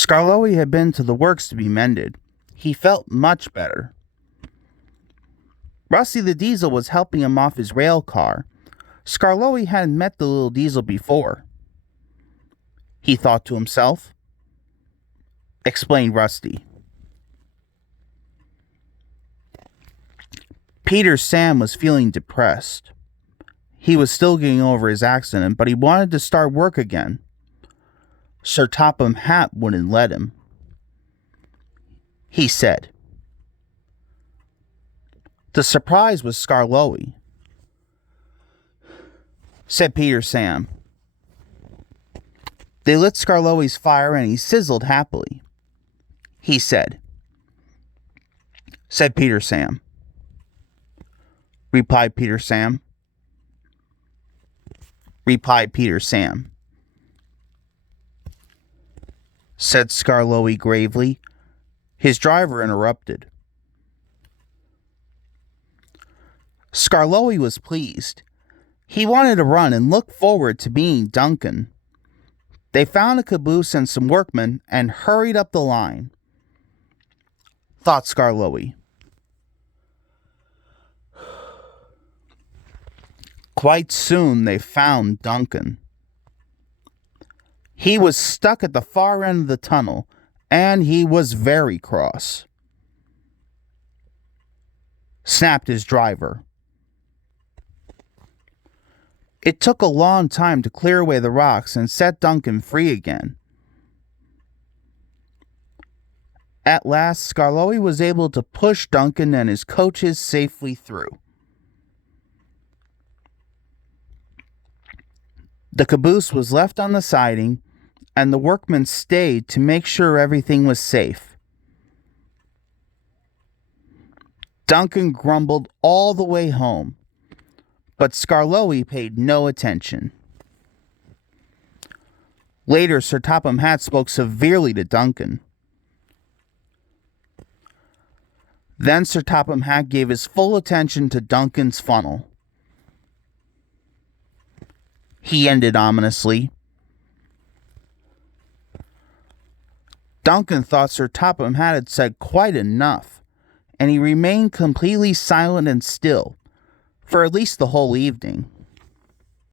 Skarloey had been to the works to be mended. He felt much better. Rusty the Diesel was helping him off his rail car. Skarloey hadn't met the little diesel before. He thought to himself, explained Rusty. Peter Sam was feeling depressed. He was still getting over his accident, but he wanted to start work again. Sir Topham Hatt wouldn't let him. He said. The surprise was Skarloey, said Peter Sam. They lit Skarloey's fire and he sizzled happily. He said Peter Sam. Replied Peter Sam. Replied Peter Sam. Said Skarloey gravely. His driver interrupted. Skarloey was pleased. He wanted to run and look forward to being Duncan. They found a caboose and some workmen and hurried up the line. Thought Skarloey. Quite soon they found Duncan. He was stuck at the far end of the tunnel, and he was very cross. Snapped his driver. It took a long time to clear away the rocks and set Duncan free again. At last, Skarloey was able to push Duncan and his coaches safely through. The caboose was left on the siding, and the workmen stayed to make sure everything was safe. Duncan grumbled all the way home, but Skarloey paid no attention. Later, Sir Topham Hatt spoke severely to Duncan. Then Sir Topham Hatt gave his full attention to Duncan's funnel. He ended ominously. Duncan thought Sir Topham Hatt had said quite enough, and he remained completely silent and still, for at least the whole evening.